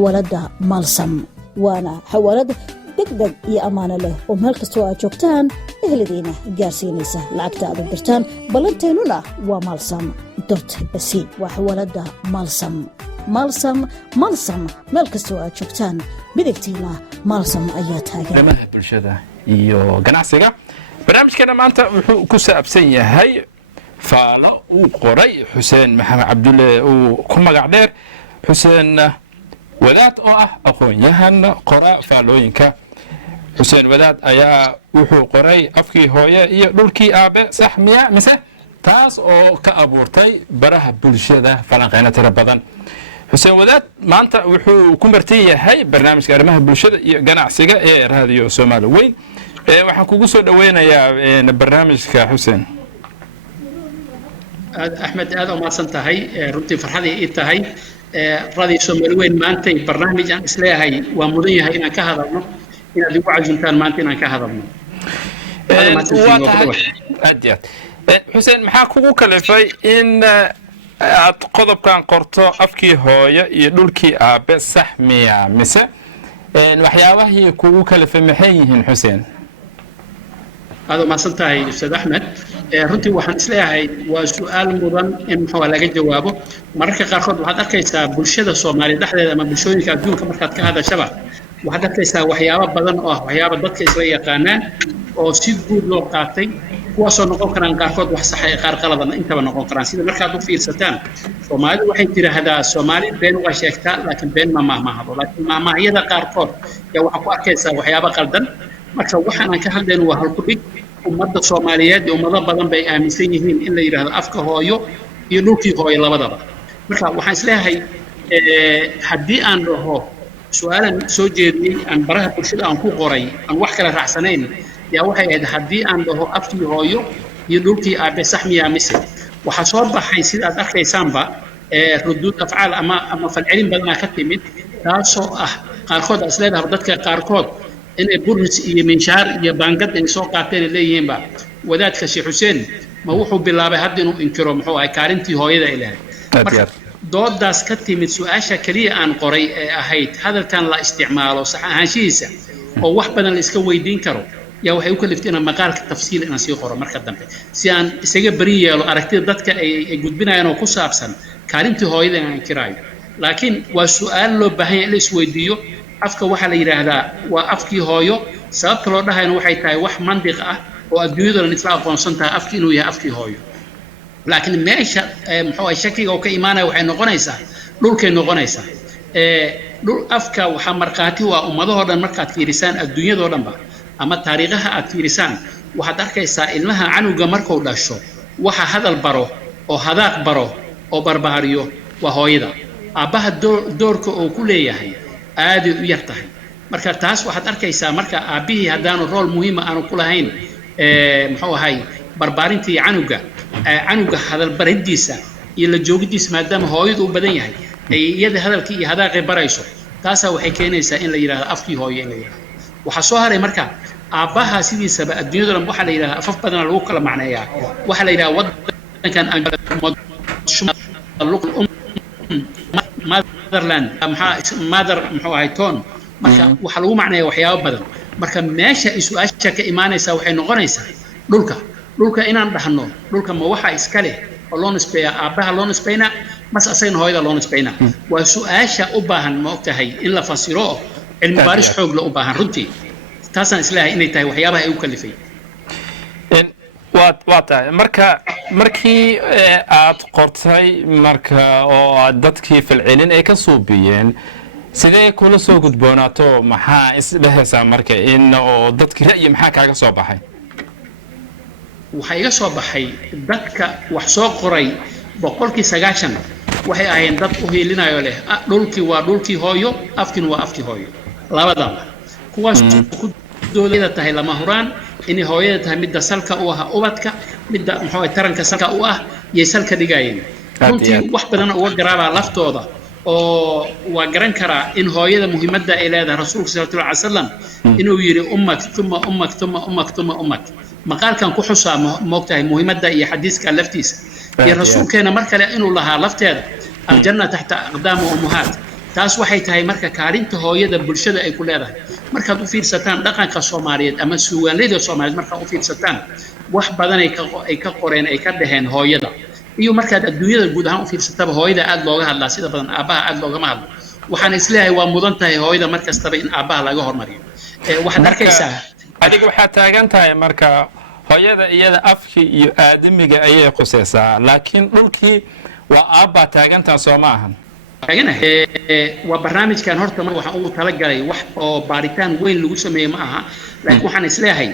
xawaalada maalsam waana xawaalad degdeg iyo ammaano leh oo meel kastoo aad joogtaan eheladiina gaarsiinaysa lacagta aad u dirtaan ballanteennuna waa maalsam.c waa xawaalada maalsam meel kastoo aad joogtaan midigtiina maalsam ayaa taagan bulshada iyo ganacsiga barnaamijkeena maanta wuxuu ku saabsan yahay faalo uu qoray xuseen maxamed cabdulle uu ku magac dheer xuseen wadaad oo ah aqoon-yahan qora faalooyinka xuseen wadaad ayaa wuxuu qoray afkii hooye iyo dhulkii aabe sax miya mise taas oo ka abuurtay baraha bulshada falanqeyno tiro badan xuseen wadaad maanta wuxuu ku martay yahay barnaamijka arrimaha bulshada iyo ganacsiga ee raadiyo Soomaali weyn waxaan kugu soo dhaweynayaa barnaamijka xuseen أحمد هذا ما سنتهي رنتي فرحتي إنتهي رادي سومالوين مانتي برنامج عن إسلاهي ومضيه إن كهذا إن اللي وعد جنتان مانتي إن كهذا أديت حسين محاكو كلفي إن قضب كان قرطو أفكي هوية يدولكي آبه سحمية مسا وحياوه يكو كلفي محيهن حسين هذا ما سنتهي أستاذ أحمد runtii waxaan isleeyahay waa su'aal mudan in maxaa laga jawaabo mararka qaarkood waxaad arkaysaa bulshada Soomaaliyeed dhexdeeda ama bulshooyinka adduunka markaad ka hadashaba waxaad arkaysaa waxyaabo badan oo waxyaabo dadka isla yaqaanaan oo si guud loo qaatay kuwaasoo noqon karaan qaarkood wax sax ah qaar qaladan intaba noqon karaan sida markaad u fiirsataan Soomaalidu waxay tiraahdaa Soomaali been waa sheegtaa laakiin been ma mahmahdo laakiin mahmahyada qaarkood yaa waxaad ku arkaysaa waxyaabo qaldan marka waxaan ka hadlayno waa halku dhig ummadda Soomaaliyeed iyo ummado badan bay aaminsan yihiin in la yiraahdo afka hooyo iyo dhulkii hooyo labadaba marka waxaan isleeyahay haddii aan dhaho su'aalan soo jeediyay aan baraha bulshada aan ku qoray aan wax kala raacsanayn yaa waxay ahayd haddii aan dhaho afkii hooyo iyo dhulkii aabe sax miyaa mise waxa soo baxay sida aad arkaysaanba ruduud afcaal ama falcelin badan ka timid taasoo ah qaarkood isleedahay dadka qaarkood إن بورنس يمنشار يبانجد إن سوق عتين اللي ينبع وذات كشي حسين ما هو حب الله بهدنه إنكرام هو كارنتي هو إذا إله ضد داس كتي من سؤال شكلية عن قري أهيت هذا كان لا استعماله صح هنشيسة أو واحد بدل الإسكوي دين كرو يا وحي يكلفتنا مقال التفصيل أنا سيقرأ مركز دمبي سيان سيجا بريء لو أركتي ضد كجود بنا أنا وقصة أبسن كارنتي هو إذا إنكراي لكن والسؤال لو بهي الإسويديو afka waxa la yiraahdaa waa afkii hooyo sababta loo dhahayo waxay tahay wax mandiq ah oo adduunyada la isla aqoonsan tahay afkii inuu yahay afkii hooyo laakiin meesha muxuu shakiga oo ka imaanaya waxay noqonaysaa dhulkay noqonaysaa dhul afka waxa marqaati waa ummadahoo dhan markaad fiirisaan adduunyada oo dhanba ama taariikhaha aad fiirisaan waxaad arkaysaa ilmaha canuga markuu dhasho waxa hadal baro oo hadaaq baro oo barbaariyo waa hooyada aabaha doorka oo ku leeyahay aad u yartahay marka taas waxaad arkaysaa marka aabihii hadaanu rol muhiim ah aanu ku lahayn muxuu ahay barbaarintii canuga hadal baridiisa iyo la joogidiisa maadaama hooyadu u badan yahay iyada hadalkii iyo hadaaqay barayso taas waxay keenaysaa in la yiraahdo afkii hooyo in la yiraahdo waxa soo haray marka aabaha sidiisaba adduunyada waxa la yiraahdo afaf badan lagu kala macneeyaa waxa la yiraahdo wadankan motherland mother muxuu ahay toon marka waxa lagu macneeyaa waxyaabo badan marka meesha su'aasha ka imaanaysa waxay noqonaysaa dhulka inaan dhahno dhulka ma waxa iska leh oo loo nisbeeyaa aabaha loo nisbeeyna mas asayna hooyada loo nisbeeyna waa su'aasha u baahan ma ogtahay in la fasiro cilmi baaris xoog la u baahan runtii taasaan islaahay inay tahay waxyaabaha ay u kalifay waata markii aad qortay marka oo aad dadkii falcelin ay ka suubiyeen sidee kula soo gudboonaato maxaa isdhehaysaa marka in oo dadkii ra'yi maxaa kaaga soo baxay waxa iga soo baxay dadka wax soo qoray 90% waxay ahayn dad u heelinayo leh dhulkii waa dhulkii hooyo afkin waa afkii hooyo labadaba kuwaas ku doodada tahay lama huraan in hooyada tahay midda salka u ah ubadka midda muxuu taranka salka u ah yeesalka dhigayeen runtii wax badan oo garaaba laftooda oo waa garan karaa in hooyada muhiimadda ay leedahay rasuulka sallallahu alayhi wasallam inuu yiri ummak maqaalkan ku xusaa moogtahay muhiimadda iyo xadiiska laftiisa iyo rasuulkeena mar kale inuu lahaa lafteeda aljanna tahta aqdaam ummahat taas waxay tahay marka kaalinta hooyada bulshada ay ku leedahay markaad u fiirsataan dhaqanka Soomaaliyeed ama suugaanleyda Soomaaliyeed markaad u fiirsataan wax badan ay ka qoreen ay ka dhaheen hooyada iyo markaad adduunyada guud ahaan u fiirsataba hooyada aad looga hadlaa sida badan aabaha aad loogama hadlo waxaan isleeyahay waa mudan tahay hooyada markastaba in aabaha laga hormariyo waxaad arkaysaa adiga waxaa taagan tahay marka hooyada iyada afkii iyo aadamiga ayay qusaysaa laakiin dhulkii waa aabba taagantaa soo ma ahan waa barnaamijkan horta waxaan ugu talagalay wax oo baaritaan weyn lagu sameeyo ma aha laakiin waxaan isleeyahay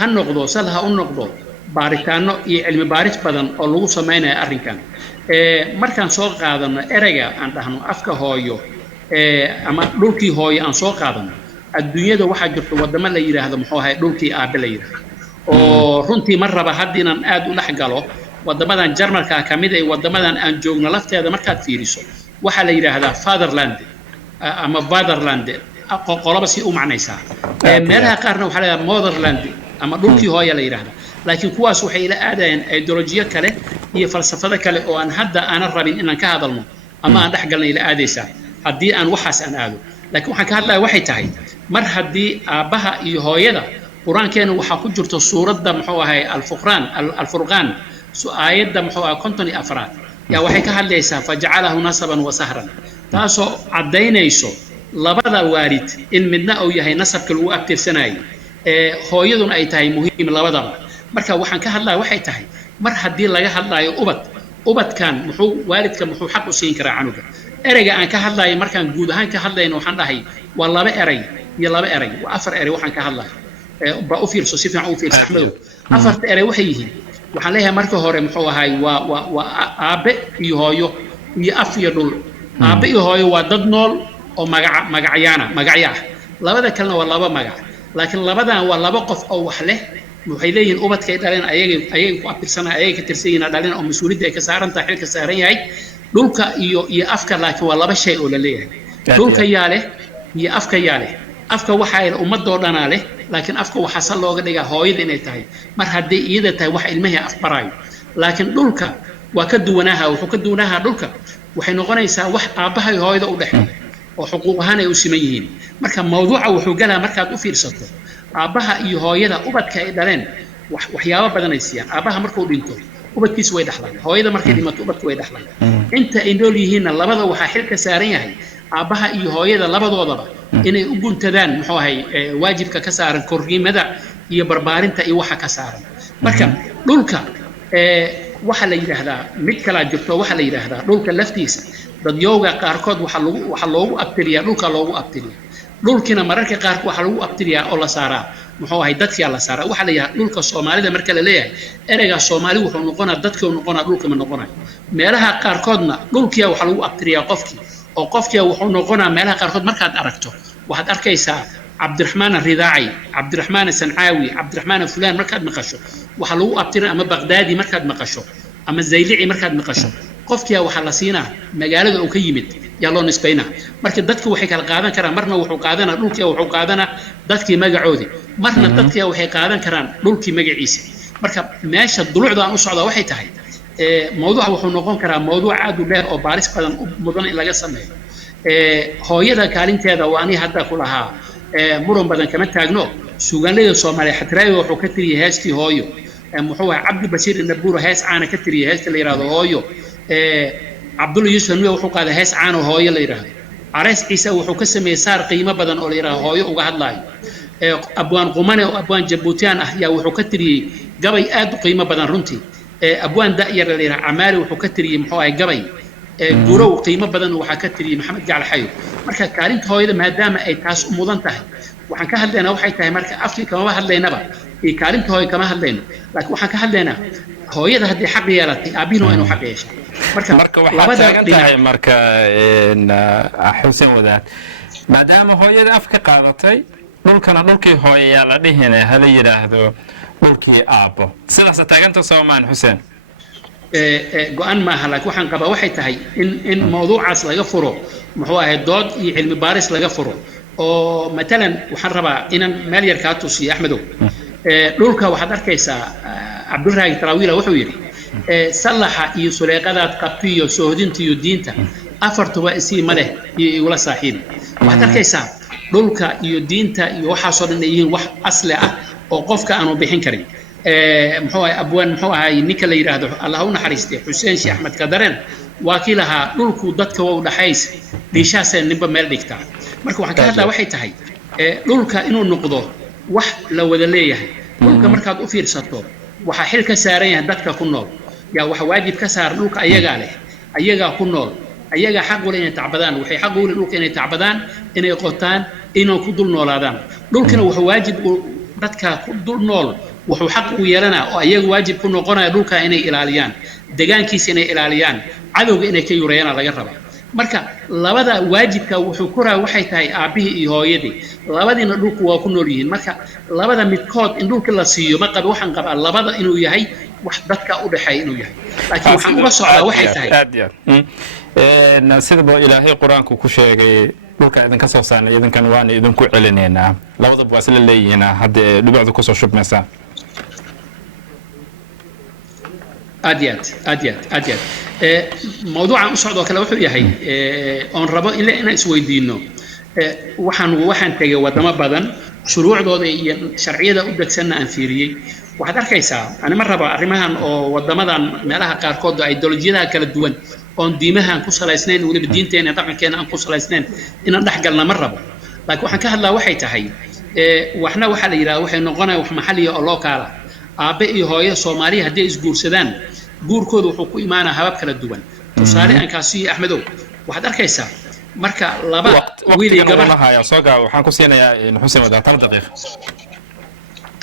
ha noqdo salha u noqdo baaritaano iyo cilmi baaris badan oo lagu sameynayo arrinkan markaan soo qaadano ereyga aan dhahno afka hooyo ama dhulkii hooyo aan soo qaadano adduunyada waxaa jirta wadamo la yiraahdo muxuu ahay dhulkii aabe la yiraahdo oo runtii mar raba haddiinan aad u dhex galo wadamadan Jarmalka ka mid ay wadamadan aan joogno lafteeda markaad fiiriso waxa la yiraahdaa fatherland ama fatherland qoloba si u macnaysaa meelaha qaarna waxa la yiraahdaa motherland ama dhulkii hooyo la yiraahdo laakiin kuwaas waxay ila aadayeen ideolojiyo kale iyo falsafado kale oo aan hadda aanan rabin inaan ka hadalno ama aan dhex galno ila aadaysaa haddii aan waxaas aan aado laakiin waxaan ka hadlayaa waxay tahay mar haddii aabaha iyo hooyada quraankeena waxa ku jirto suuradda muxuu ahay al-furqaan aayadda muxuu ahay 54 yaa waxay ka hadlaysaa faj'alahu nasaban wa sahran taasoo cadaynayso labada waalid in midna uu yahay nasabka lagu abtirsanayo hooyaduna ay tahay muhiim labadaba marka waxaan ka hadlayaa waxay tahay mar haddii laga hadlayo ubadkan waalidka muxuu xaq u siin karaa canuga ereyga aan ka hadlayo markaan guud ahaan ka hadlayno waxaan dhahay waa laba erey waa afar erey waxaan ka hadlayo ba u fiirso si fiican u fiirso Axmedow afarta erey waxay yihiin waxaan leeyahay marka hore muxuu ahay waa aabe iyo hooyo iyo af iyo dhul aabe iyo hooyo waa dad nool oo magacyo labada kalena waa laba magac laakiin labadan waa laba qof oo wax leh waxay leeyihiin ubadkay dhaleen ayay ku abtirsanaa ayay ka tirsanyihiin dhaleen oo mas'uuliyadda ay ka saaran tahay xilka saaran yahay dhulka iyo afka laakiin waa laba shay oo la leeyahay dhulka yaa leh iyo afka yaa leh afka waxa ay ummadoo dhanaa leh laakiin afka waxa sal looga dhigaa hooyada inay tahay mar haddii iyada tahay wax ilmaha afbarayo laakiin dhulka waa ka duwanaaha wuxuu ka duwanaaha dhulka waxay noqonaysaa wax aabaha iyo hooyada u dhaxeeya oo xuquuq ahaan ay u siman yihiin marka mawduuca wuxuu galaa markaad u fiirsato aabaha iyo hooyada ubadka ay dhaleen waxyaabo badan ay siiyaan aabaha markuu dhinto ubadkiisu way dhaxlaan hooyada markay dhimato ubadku way dhaxlaan inta ay nool yihiinna labada waxaa xilka saaran yahay aabaha iyo hooyada labadoodaba inay u guntadaan muxuu ahay waajibka ka saaran korriimada iyo barbaarinta iyo waxa ka saaran marka dhulka waxa la yiraahdaa mid kala jirto waxa la yiraahdaa dhulka laftiisa dad yooga qaarkood waxa loogu abtiriyaa dhulka loogu abtiriyaa dhulkina mararka qaarkood waxa lagu abtiriyaa oo la saaraa muxuu ahay dadkii la saaraa waxa la yiraahdaa dhulka Soomaalida marka la leeyahay ereyga Soomaali wuxuu noqonaa dadka uu noqonaa dhulka ma noqonayo meelaha qaarkoodna dhulkiya waxa lagu abtiriyaa qofkii oo qofkii wuxuu noqonaa meelaha qaarkood markaad aragto waxaad arkaysaa Abdurrahman Ridaa'i Abdurrahman Sancaawi Abdurrahman fulaan markaad maqasho waxa lagu abtiraa ama Baghdadi markaad maqasho ama Zaylici markaad maqasho qofkii waxa la siinaa magaalada uu ka yimid yaa loo nisbeynaa marka dadku waxay kala qaadan karaan marna wuxuu qaadanaa dhulkii wuxuu qaadanaa dadkii magacoodi marna dadkii waxay qaadan karaan dhulkii magaciisa marka meesha dulucda aan u socdaa waxay tahay mawduuca wuxuu noqon karaa mawduuc aad u dheer oo baaris badan u mudan in laga sameeyo hooyada kaalinteeda waa ani hadda ku lahaa muran badan kama taagno suugaanleyda Soomaaliya xatraayo wuxuu ka tiriyay heestii hooyo muxuu ahaa Cabdi Bashir Nabuur hees caana ka tiriyay heesta la yiraahdo hooyo Abdul Yusuf wuxuu qaaday hees caan oo hooyo la yiraahdo Arees Ciise wuxuu ka sameeyay saar qiimo badan oo la yiraahdo hooyo uga hadlayo abwaan qumane oo abwaan Jabuutiyan ah yaa wuxuu ka tiriyay gabay aad u qiimo badan runtii abwaan da'yar la yiraahdo Amaari wuxuu ka tiriyay muxuu ahay gabay gurow qiimo badan waxa ka tiriyay Maxamed Gacal Xayo marka kaalinta hooyada maadaama ay taas u mudan tahay waxaan ka hadlaynaa waxay tahay marka afkii kama hadlaynaba ee kaalinta hooyo kama hadlayno laakiin waxaan ka hadlaynaa hooyada haddii xaq yeelatay aabihina waa inuu xaq yeeshaa marka waxaad taagan tahay marka Xuseen Wadaad maadaama hooyada afka qaadatay dhulkana dhulkii hooyayaa la dhihina hala yiraahdo dhulkii aabbo sidaas taaganta Soomaan Xuseen go'aan ma aha laakiin waxaan qabaa waxay tahay in mawduucaas laga furo muxuu ahay dood iyo cilmi baaris laga furo oo matalan waxaan rabaa inaan meel yar ka tusiyo Axmedow dhulka waxaad arkaysaa Cabdurrahman Taraawila wuxuu yiri salaxa iyo suleeqadaad qabtiyo soohdinta iyo diinta afartu waa isii ma leh iyo igula saaxiibi waxaad arkaysaa dhulka iyo diinta iyo waxaasoo dhan ay yihiin wax asli ah oo qofka aanu bixin karin muxuu ahay abwaan muxuu ahay ninka la yidhaahdo allah u naxariistay xuseen sheekh axmed kadareen waa kii lahaa dhulku dadka waa u dhaxays dhiishaasee ninba meel dhigtaa marka waxaan ka hadlaa waxay tahay dhulka inuu noqdo wax la wada leeyahay dhulka markaad u fiirsato waxaa xil ka saaran yahay dadka ku nool yaa waxa waajib ka saaran dhulka ayagaa leh ayagaa ku nool ayagaa xaq u leh inay tacbadaan waxay xaq u leh dhulka inay tacbadaan inay qotaan inay ku dul noolaadaan dhulkana wuxuu waajib dadka ku dul nool wuxuu xaq u yeelanaa oo ayaga waajib ku noqonaya dhulka inay ilaaliyaan deegaankiisa inay ilaaliyaan cadowga inay ka yureeyaan laga rabaa marka labada waajibka wuxuu koraa waxay tahay aabihii iyo hooyadii labadiina dhulku waa ku nool yihiin marka labada midkood in dhulka la siiyo ma qabo waxaan qabaa labada inuu yahay wax dadka u dhaxeeya inuu yahay laakiin waxaan uga socdaa waxay tahay sidaba ilaahay qur-aanku ku sheegay dhulka idinka soo saarnay idinkan waana idinku celinaynaa labadaba waa isla leeyihiin haddee dhibicdu kusoo shubmaysaa aad موضوع أسعد وكلا وحول يهي أن ربا إلا إنا إسويدينه waxaan tagay wadamo badan shuruucdooda iyo sharciyada u degsanna aan fiiriyay waxaad arkaysaa ani ma rabo arrimahan oo wadamadan meelaha qaarkood ay ideolojiyadaha kala duwan oon diimahan ku salaysnayn waliba diinteena dhaqankeena aan ku salaysnayn inaan dhexgalna ma rabo laakiin waxaan ka hadlaa waxay tahay waxna waxaa la yidhahdaa waxay noqonaya wax maxalliya oo loo kaala aabe iyo hooyo soomaaliya hadday isguursadaan guurkooda wuxuu ku imaanaa habab kala duwan tusaale aan kaasiyo axmedow waxaad arkaysaa marka laba wiil iyo gabar waxaan ku siinayaa xuseen wadaad 10 daqiiqo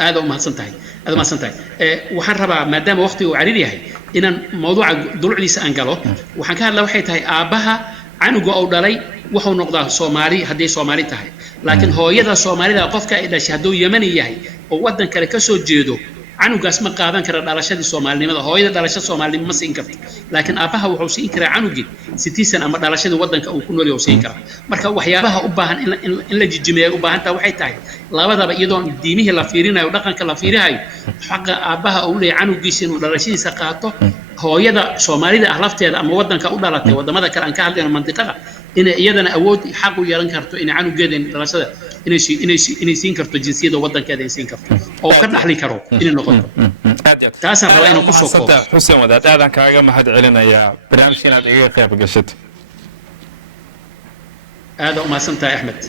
aad u mahadsantahay waxaan rabaa maadaama waqtigu cariir yahay inaan mawduuca dulucdiisa aan galo waxaan ka hadlaa waxay tahay aabaha canuga oo dhalay wuxuu noqdaa Soomaali haddii Soomaali tahay laakiin hooyada Soomaalida qofka ay dhashay hadduu Yemeni yahay oo wadan kale ka soo jeedo canugaas ma qaadan kara dhalashadii Soomaalinimada hooyada dhalashada Soomaalinimada ma siin karto laakiin aabaha wuxuu siin karaa canugi citizen ama dhalashadii wadanka uu ku nool yahay siin karaa marka waxyaabaha u baahan in la jijimeeyo u baahan tahay waxay tahay labadaba iyadoo diimihii la fiirinayo dhaqanka la fiirinayo xaqa aabaha uu leeyahay canugiisa inuu dhalashadiisa qaato hooyada Soomaalida ah lafteeda ama wadanka u dhalatay wadamada kale aan ka hadlayno mantiqada in iyadana awood xaq u yeelan karto in canugeeda dhalashada inay siin karto jinsiyada wadankeeda ay siin karto oo ka dhaxli karo inay noqoto taasaan rabaa inaan ku soo koobo xuseen wadaad aadan kaaga mahad celinayaa barnaamijkan aad iga qayb gashato aad u mahadsantahay Axmed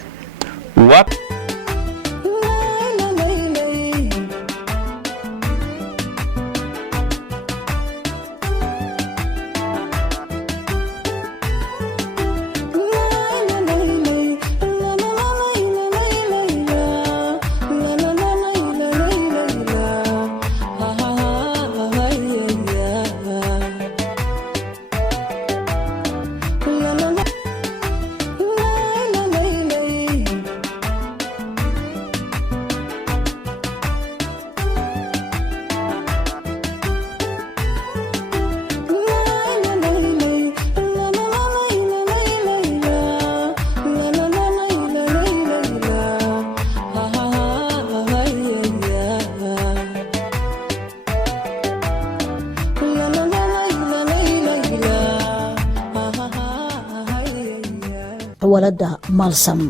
xawaalada maalsam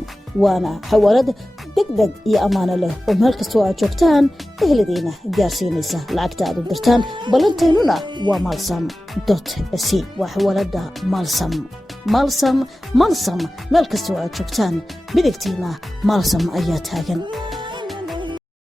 waana xawaalad degdeg iyo ammaano leh oo meel kastoo aad joogtaan eheladiina gaarsiinaysa lacagta aad u dirtaan ballanteennuna waa maalsam.c waa xawaalada maalsam meel kastoo aad joogtaan midigtiina maalsam ayaa taagan